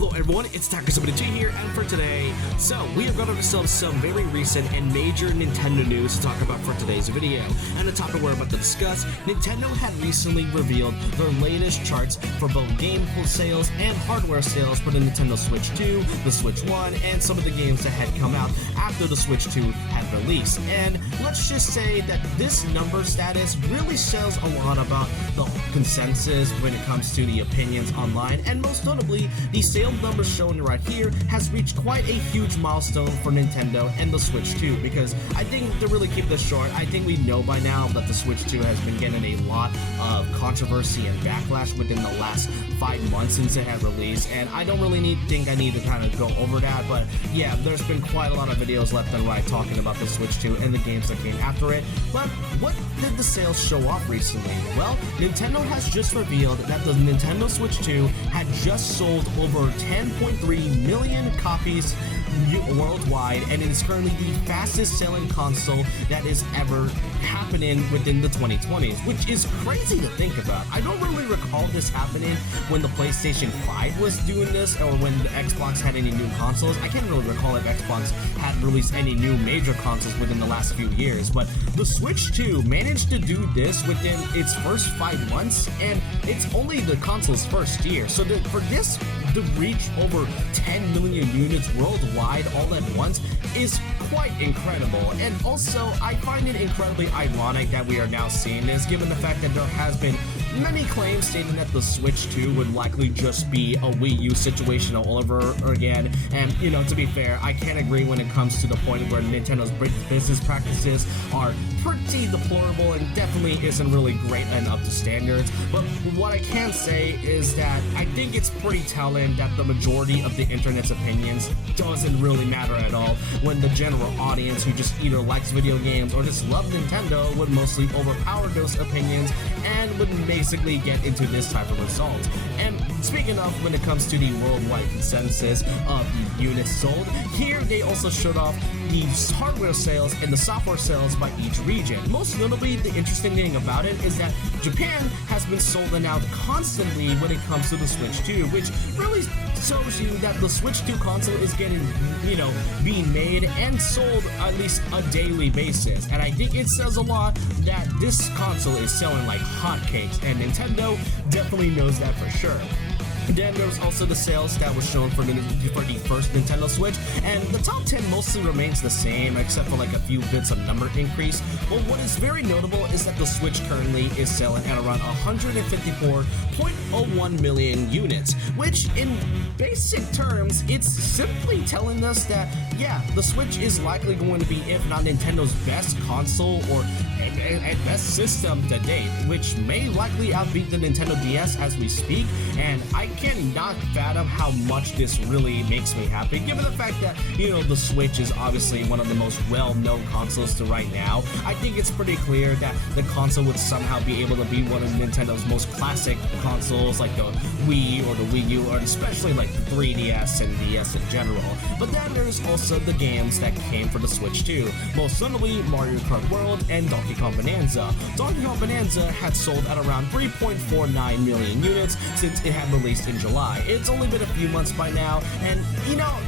Hello everyone, it's Tacker72 here, and for today, we have got ourselves some very recent and major Nintendo news to talk about for today's video. And the topic we're about to discuss, Nintendo had recently revealed their latest charts for both game sales and hardware sales for the Nintendo Switch 2, the Switch 1, and some of the games that had come out after the Switch 2 had released. And let's just say that this number status really says a lot about the consensus when it comes to the opinions online, and most notably, the sales numbers shown right here has reached quite a huge milestone for Nintendo and the Switch 2, because I think to really keep this short, I think we know by now that the Switch 2 has been getting a lot of controversy and backlash within the last 5 months since it had released, and I don't really think I need to kind of go over that, but yeah, there's been quite a lot of videos left and right talking about the Switch 2 and the games that came after it. But what did the sales show off recently? Well, Nintendo has just revealed that the Nintendo Switch 2 had just sold over 10.3 million copies worldwide, and it is currently the fastest selling console that is ever happening within the 2020s, which is crazy to think about. I don't really recall this happening when the PlayStation 5 was doing this, or when the Xbox had any new consoles. I can't really recall if Xbox had released any new major consoles within the last few years, but the Switch 2 managed to do this within its first 5 months, and it's only the console's first year. So for this to reach over 10 million units worldwide all at once is quite incredible. And also, I find it incredibly ironic that we are now seeing this, given the fact that there has been many claims stating that the Switch 2 would likely just be a Wii U situation all over again. And, you know, to be fair, I can't agree when it comes to the point where Nintendo's business practices are pretty deplorable and definitely isn't really great and up to standards. But what I can say is that I think it's pretty telling that the majority of the internet's opinions doesn't really matter at all, when the general audience who just either likes video games or just love Nintendo would mostly overpower those opinions and would basically get into this type of result. And speaking of when it comes to the worldwide consensus of the units sold, here they also showed off the hardware sales and the software sales by each region. Most notably, the interesting thing about it is that Japan has been sold out constantly when it comes to the Switch 2, which really shows you that the Switch 2 console is getting, being made and sold at least a daily basis. And I think it says a lot that this console is selling like hotcakes, and Nintendo definitely knows that for sure. Then there was also the sales that was shown for the first Nintendo Switch, and the top 10 mostly remains the same except for like a few bits of number increase. But what is very notable is that the Switch currently is selling at around 154.01 million units, which in basic terms, it's simply telling us that, yeah, the Switch is likely going to be, if not Nintendo's best console or at best system to date, which may likely outbeat the Nintendo DS as we speak. And I cannot fathom how much this really makes me happy, given the fact that, the Switch is obviously one of the most well-known consoles to right now. I think it's pretty clear that the console would somehow be able to be one of Nintendo's most classic consoles, like the Wii or the Wii U, or especially like the 3DS and DS in general. But then there's also the games that came for the Switch 2, most notably Mario Kart World and Donkey Kong Bonanza. Donkey Kong Bonanza had sold at around 3.49 million units since it had released in July. It's only been a few months by now, and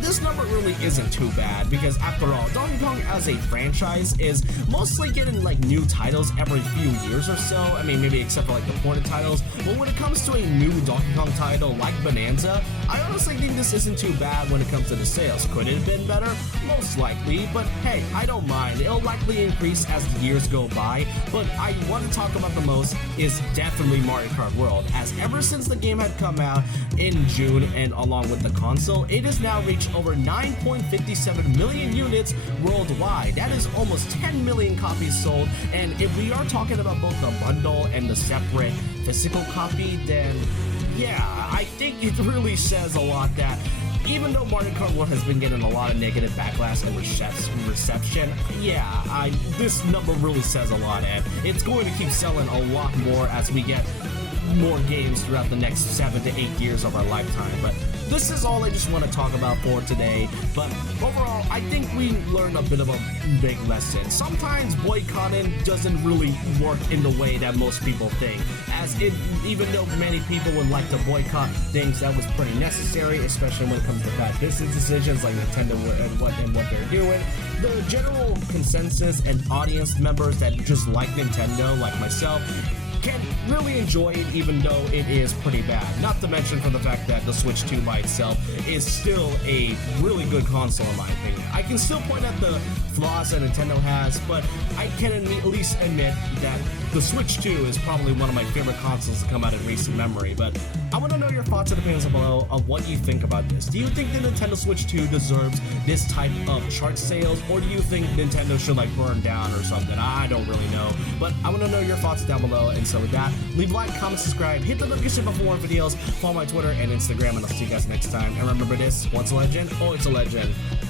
this number really isn't too bad, because after all, Donkey Kong as a franchise is mostly getting like new titles every few years or so. I mean, maybe except for like the ported titles, but when it comes to a new Donkey Kong title like Bonanza, I honestly think this isn't too bad when it comes to the sales. Could it have been better? Most likely, but hey, I don't mind. It'll likely increase as the years go by, but I want to talk about the most is definitely Mario Kart World, as ever since the game had come out in June and along with the console, it has now reached over 9.57 million units worldwide. That is almost 10 million copies sold, and if we are talking about both the bundle and the separate physical copy, then yeah, I think it really says a lot that even though Mario Kart World has been getting a lot of negative backlash and reception, yeah, this number really says a lot, and it's going to keep selling a lot more as we get more games throughout the next 7 to 8 years of our lifetime. But this is all I just want to talk about for today. But overall, I think we learned a bit of a big lesson. Sometimes boycotting doesn't really work in the way that most people think, as it, even though many people would like to boycott things that was pretty necessary, especially when it comes to bad business decisions like Nintendo and what they're doing, the general consensus and audience members that just like Nintendo, like myself, can really enjoy it even though it is pretty bad. Not to mention for the fact that the Switch 2 by itself is still a really good console in my opinion. I can still point out the flaws that Nintendo has, but I can at least admit that the Switch 2 is probably one of my favorite consoles to come out in recent memory. But I want to know your thoughts and opinions below of what you think about this. Do you think the Nintendo Switch 2 deserves this type of chart sales, or do you think Nintendo should like burn down or something? I don't really know, but I want to know your thoughts down below. And so with that, leave a like, comment, subscribe, hit the notification bell for more videos, follow my Twitter and Instagram, and I'll see you guys next time. And remember this, once a legend, always a legend.